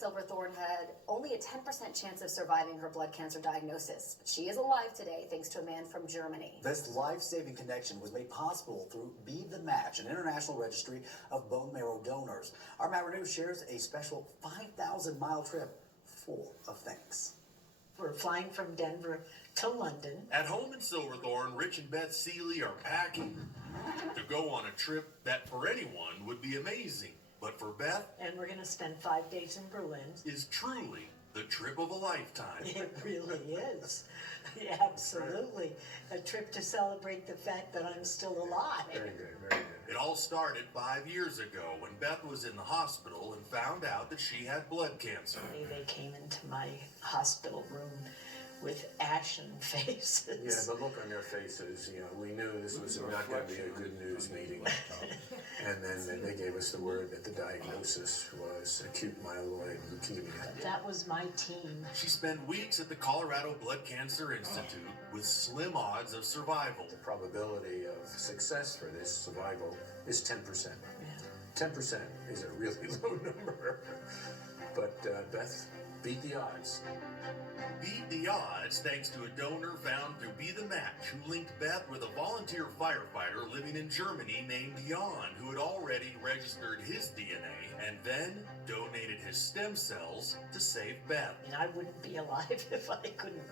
Silverthorne had only a 10% chance of surviving her blood cancer diagnosis. She is alive today thanks to a man from Germany. This life-saving connection was made possible through Be the Match, an international registry of bone marrow donors. Our Marrow News shares a special 5,000-mile trip full of thanks. We're flying from Denver to London. At home in Silverthorne, Rich and Beth Seeley are packing to go on a trip that for anyone would be amazing. But for Beth, and we're going to spend 5 days in Berlin. Is truly the trip of a lifetime. It really is. Yeah, absolutely. A trip to celebrate the fact that I'm still alive. Very good, very good. It all started 5 years ago when Beth was in the hospital and found out that she had blood cancer. They came into my hospital room with ashen faces. Yeah, the look on their faces, we knew this was not going to be a good news meeting. And then they gave us the word that the diagnosis was acute myeloid leukemia. That was my team. She spent weeks at the Colorado Blood Cancer Institute with slim odds of survival. The probability of success for this survival is 10%. Yeah. 10% is a really low number. But Beth beat the odds. Beat the odds thanks to a donor found through Be the Match, who linked Beth with a volunteer firefighter living in Germany named Jan, who had already registered his DNA and then donated his stem cells to save Beth. And I wouldn't be alive if I couldn't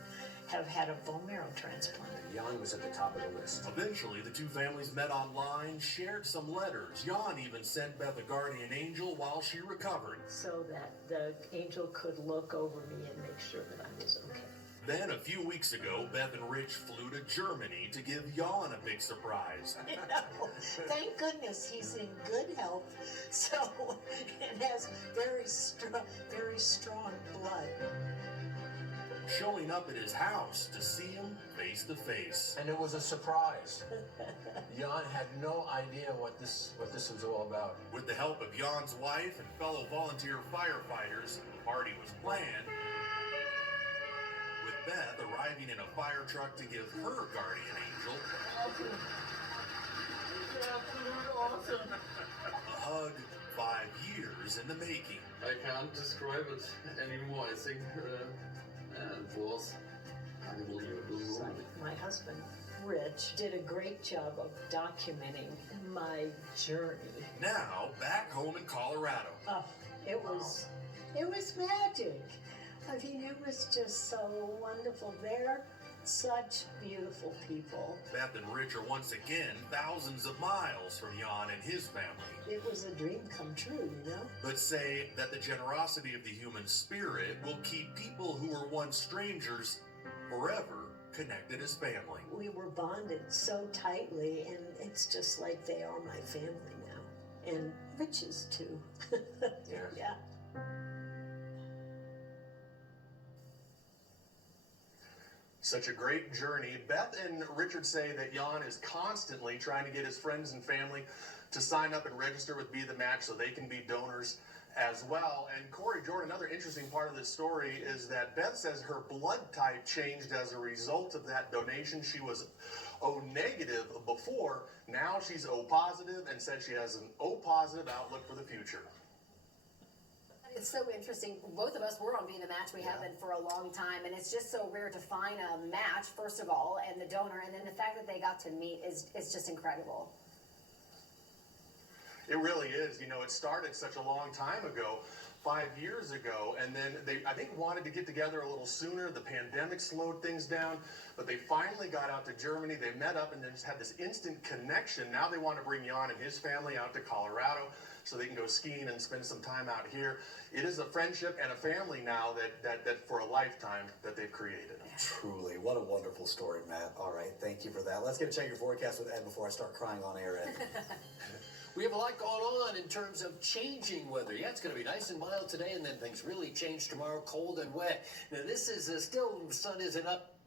have had a bone marrow transplant. Jan was at the top of the list. Eventually, the two families met online, shared some letters. Jan even sent Beth a guardian angel while she recovered. So that the angel could look over me and make sure that I was okay. Then, a few weeks ago, Beth and Rich flew to Germany to give Jan a big surprise. Thank goodness he's in good health, so and has very strong blood. Showing up at his house to see him face to face. And it was a surprise. Jan had no idea what this was all about. With the help of Jan's wife and fellow volunteer firefighters, the party was planned, with Beth arriving in a fire truck to give her guardian angel Awesome. a hug 5 years in the making. I can't describe it anymore. I think it was unbelievable. My husband, Rich, did a great job of documenting my journey. Now, back home in Colorado. It was magic. I mean, it was just so wonderful there. Such beautiful people. Beth and Rich are once again thousands of miles from Jan and his family. It was a dream come true, But say that the generosity of the human spirit will keep people who were once strangers forever connected as family. We were bonded so tightly, and it's just like they are my family now. And Rich's too. Yeah. Such a great journey. Beth and Richard say that Jan is constantly trying to get his friends and family to sign up and register with Be the Match so they can be donors as well. And Corey, Jordan, another interesting part of this story is that Beth says her blood type changed as a result of that donation. She was O negative before. Now she's O positive and said she has an O positive outlook for the future. It's so interesting. Both of us were on Be the Match. We have been for a long time, and it's just so rare to find a match, first of all, and the donor, and then the fact that they got to meet is just incredible. It really is. It started such a long time ago, 5 years ago, and then they, I think, wanted to get together a little sooner. The pandemic slowed things down, but they finally got out to Germany. They met up and then just had this instant connection. Now they want to bring Jan and his family out to Colorado so they can go skiing and spend some time out here. It is a friendship and a family now that for a lifetime that they've created. Truly, what a wonderful story, Matt. All right, thank you for that. Let's get a check of your forecast with Ed before I start crying on air, Ed. We have a lot going on in terms of changing weather. Yeah, it's going to be nice and mild today, and then things really change tomorrow, cold and wet. Now, this is still, the sun isn't up